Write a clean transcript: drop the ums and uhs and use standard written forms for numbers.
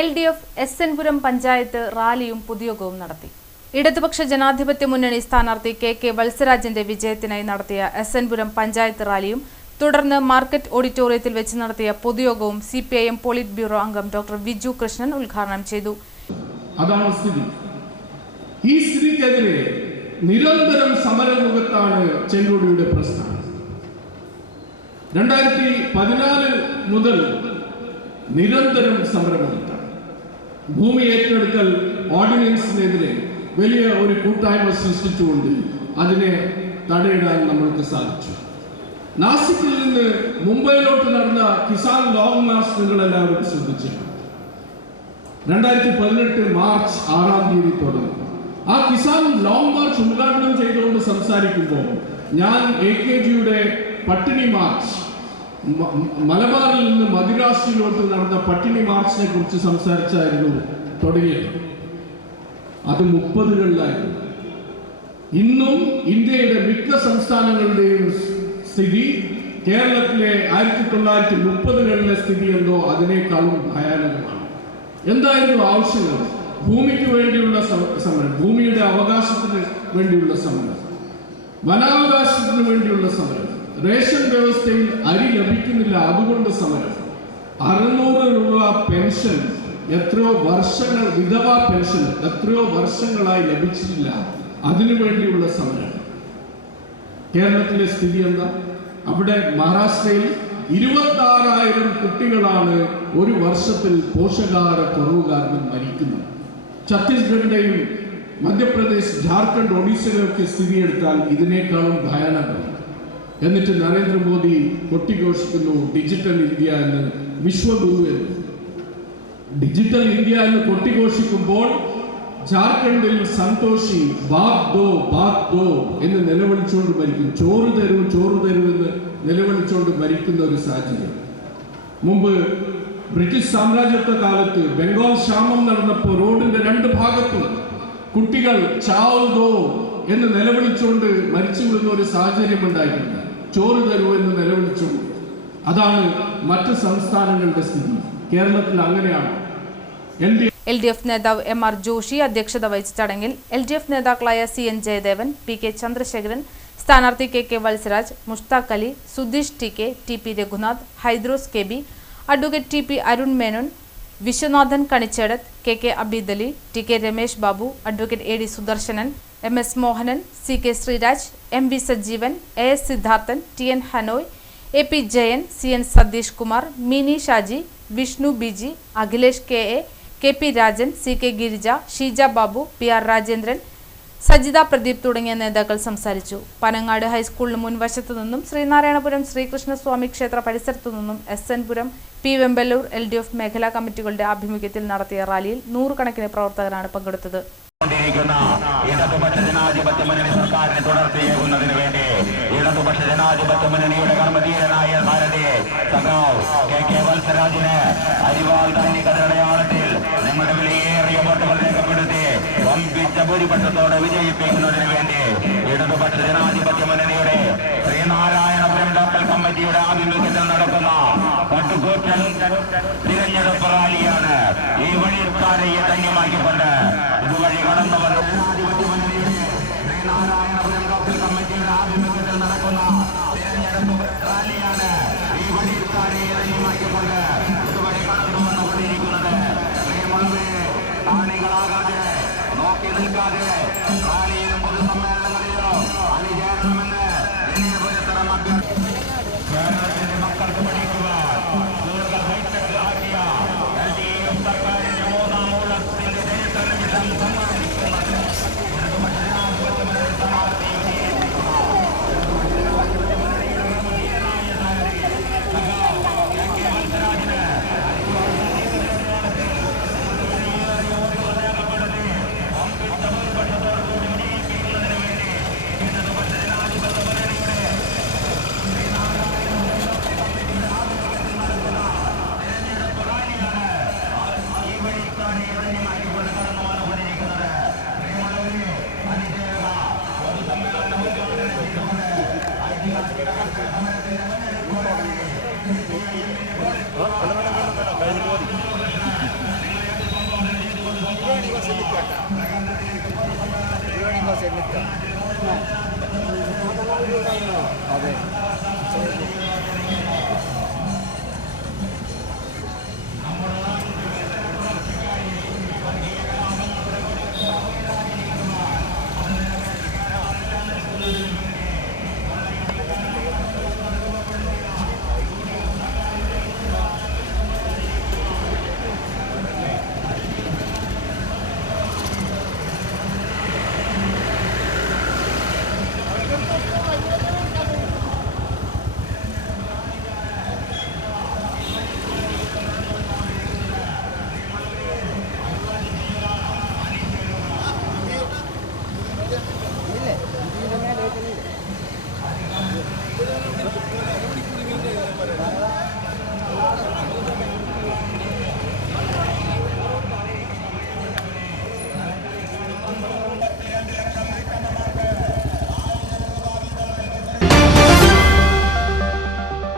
LDF SNPuram panchayat റാലിയും പൊതുയോഗവും നടത്തി. ഇടതുപക്ഷ ജനാധിപത്യ മുന്നണി സ്ഥാനാർത്ഥി KK വത്സരാജിന്റെ വിജയത്തിനായി നടത്തിയ എസ്എൻപുരം പഞ്ചായത്ത് റാലിയും തുടർന്ന് മാർക്കറ്റ് ഓഡിറ്റോറിയത്തിൽ വെച്ച് നടത്തിയ പൊതുയോഗവും CPIM പോളിറ്റ് ബ്യൂറോ അംഗം ഡോക്ടർ വിജു കൃഷ്ണൻ ഉദ്ഘാടനം ചെയ്തു. അതാണ് സ്ഥിതി. ഈ സ്ഥിതിക്കെതിരെ നിരന്തരം സമരമുഖത്താണ് ചെങ്കോടിയുടെ പ്രസ്ഥാനം. 2014 മുതൽ നിരന്തരം സമരമുഖത്താണ്. ഭൂമി ഏറ്റെടുക്കൽ ഓർഡിനൻസിനെതിരെ വലിയ ഒരു കൂട്ടായ്മ സൃഷ്ടിച്ചുകൊണ്ട് അതിനെ തടയിടാൻ നമ്മൾക്ക് സാധിച്ചു. നാസിക്കിൽ നിന്ന് മുംബൈയിലോട്ട് നടന്ന കിസാൻ ലോങ് മാർച്ച് നിങ്ങളെല്ലാവരും ശ്രദ്ധിച്ചിട്ടുണ്ട്. 2018 മാർച്ച് 6-ാം തീയതി തുടങ്ങി. ആ കിസാൻ ലോങ് മാർച്ച് ഉദ്ഘാടനം ചെയ്തുകൊണ്ട് സംസാരിക്കുമ്പോൾ ഞാൻ AKGയുടെ പട്ടിണി മാർച്ച്, മലബാറിൽ നിന്ന് മദിരാസിലോട്ട് നടന്ന പട്ടിണി മാർച്ചിനെ കുറിച്ച് സംസാരിച്ചായിരുന്നു തുടങ്ങിയത്. അത് 30കളിലായിരുന്നു. ഇന്നും ഇന്ത്യയുടെ മിക്ക സംസ്ഥാനങ്ങളുടെയും സ്ഥിതി കേരളത്തിലെ 1930കളിലെ സ്ഥിതി എന്തോ അതിനേക്കാളും ഭയാനകമാണ്. എന്തായിരുന്നു ആവശ്യങ്ങൾ? ഭൂമിക്ക് വേണ്ടിയുള്ള സമരം, ഭൂമിയുടെ അവകാശത്തിന് വേണ്ടിയുള്ള സമരം, വനാവകാശത്തിന് വേണ്ടിയുള്ള സമരം, റേഷൻ വ്യവസ്ഥയിൽ അരി ലഭിക്കുന്നില്ല അതുകൊണ്ട് സമരം, 600 രൂപ പെൻഷൻ എത്രയോ വർഷങ്ങൾ, വിധവാ പെൻഷൻ എത്രയോ വർഷങ്ങളായി ലഭിച്ചിട്ടില്ല, അതിനു വേണ്ടിയുള്ള സമരം. കേരളത്തിലെ സ്ഥിതി എന്താ? അവിടെ മഹാരാഷ്ട്രയിൽ 26,000 കുട്ടികളാണ് ഒരു വർഷത്തിൽ പോഷകാഹാര കുറവ് കാരണം മരിക്കുന്നത്. ഛത്തീസ്ഗഡിന്റെയും മധ്യപ്രദേശ്, ജാർഖണ്ഡ്, ഒഡീസയിലൊക്കെ സ്ഥിതിയെടുത്താൽ ഇതിനേക്കാളും ഭയാനകമാണ്. എന്നിട്ട് നരേന്ദ്രമോദി കൊട്ടിഘോഷിക്കുന്നു ഡിജിറ്റൽ ഇന്ത്യ എന്ന്, വിശ്വഗുരു എന്ന്. ഡിജിറ്റൽ ഇന്ത്യ എന്ന് കൊട്ടിഘോഷിക്കുമ്പോൾ ജാർഖണ്ഡിൽ സന്തോഷി ബാത് ദോ എന്ന് നിലവിളിച്ചുകൊണ്ട് മരിക്കും. ചോറ് തരൂ എന്ന് നിലവിളിച്ചുകൊണ്ട് മരിക്കുന്ന ഒരു സാഹചര്യം. മുമ്പ് ബ്രിട്ടീഷ് സാമ്രാജ്യത്വ കാലത്ത് ബംഗാൾ ക്ഷാമം നടന്നപ്പോൾ റോഡിന്റെ 2 ഭാഗത്തും കുട്ടികൾ ചാവൽ ദോ എന്ന് നിലവിളിച്ചുകൊണ്ട് മരിച്ചു വിടുന്ന ഒരു സാഹചര്യം ഉണ്ടായിട്ടുണ്ട്. ചോറ് തരൂ എന്ന് നിലവിളിച്ചുകൊണ്ട്. അതാണ് മറ്റ് സംസ്ഥാനങ്ങളുടെ സ്ഥിതി. കേരളത്തിൽ അങ്ങനെയാണ്. LDF നേതാവ് MR ജോഷി അധ്യക്ഷത വഹിച്ച ചടങ്ങിൽ LDF നേതാക്കളായ CN ജയദേവൻ, PK ചന്ദ്രശേഖരൻ, സ്ഥാനാർത്ഥി KK Valsaraj, Mushtaq Ali, Sudheesh TK, TP Raghunath, Haidros KB, advocate TP Arun Menon, Viswanathan Kanichedath, KK Abeed Ali, TK Ramesh Babu, advocate AD Sudarsanan, MS Mohanan, CK Sreeraj, MV Sajeevan, AS Siddharthan, TN Hanoi, AP Jayan, CN Satheesh Kumar, Mini Shaji, Vishnu BG, Akhilesh KA, KP Rajan, CK Girija, Sheeja Babu, PR Rajendran, Sajitha Pradeep തുടങ്ങിയ നേതാക്കൾ സംസാരിച്ചു. പനങ്ങാട് ഹൈസ്കൂളിന് മുൻവശത്തു നിന്നും ശ്രീനാരായണപുരം ശ്രീകൃഷ്ണസ്വാമി ക്ഷേത്ര പരിസരത്തു നിന്നും SN-പുരം, P വെമ്പല്ലൂർ LDF മേഖലാ കമ്മിറ്റികളുടെ ആഭിമുഖ്യത്തിൽ നടത്തിയ റാലിയിൽ 100 കണക്കിന് പ്രവർത്തകരാണ് പങ്കെടുത്തത്. ഇടതുപക്ഷ ജനാധിപത്യ മുന്നണി സർക്കാരിനെ തുടർച്ചയേകുന്നതിന് വേണ്ടി ഇടതുപക്ഷ ജനാധിപത്യ മുന്നണിയുടെ കർമ്മധീരനായ സാരഥി സഖാവ് KK വത്സരാജിന് അരിവാൾ സൈനികതടയാളത്തിൽ നിങ്ങളുടെ വിലയേറിയ വോട്ടുകൾ രേഖപ്പെടുത്തി വമ്പിച്ച ഭൂരിപക്ഷത്തോടെ വിജയിപ്പിക്കുന്നതിന് വേണ്ടി ഇടതുപക്ഷ ജനാധിപത്യ മുന്നണിയുടെ ശ്രീനാരായണപുരം ലോക്കൽ കമ്മിറ്റിയുടെ ആഭിമുഖ്യത്തിൽ നടക്കുന്ന പട്ടുകൂറ്റൻ തിരഞ്ഞെടുപ്പ് റാലിയാണ്. ഈ വഴിക്കാരെയെ ധന്യമാക്കിക്കൊണ്ട് ഇതുവഴി കടന്നു വന്ന ജനാധിപത്യ മുന്നണിയുടെ ശ്രീനാരായണപുരം ലോക്കൽ കമ്മിറ്റിയുടെ ആഭിമുഖ്യത്തിൽ നടക്കുന്ന തിരഞ്ഞെടുപ്പ് റാലിയാണ്. ഈ വഴിക്കാരെയെ ധന്യമാക്കിക്കൊണ്ട് ഇതുവഴി കടന്നു വന്നുകൊണ്ടിരിക്കുന്നത്. പ്രിയമുള്ളവരെ, കാണികളാകാതെ, നോക്കി നിൽക്കാതെ റാലിയിലും പൊതുസമ്മേളനങ്ങളിലും അണിചേരണമെന്ന് വിനയപുരത്തരം കേരളത്തിന്റെ മക്കൾക്ക് പഠിക്കുവാൻ കൂടുതൽ ഹൈടെക് ആക്കിയ LDF സർക്കാരിന്റെ 3ാം ഊഴത്തിന്റെ ചരിത്ര നിമിഷം സമ്മാനിക്കുന്നത് ഇടതുപക്ഷ ജനാധിപത്യ മുന്നണി സ്ഥാനാർത്ഥി KK വത്സരാജിന് അതെ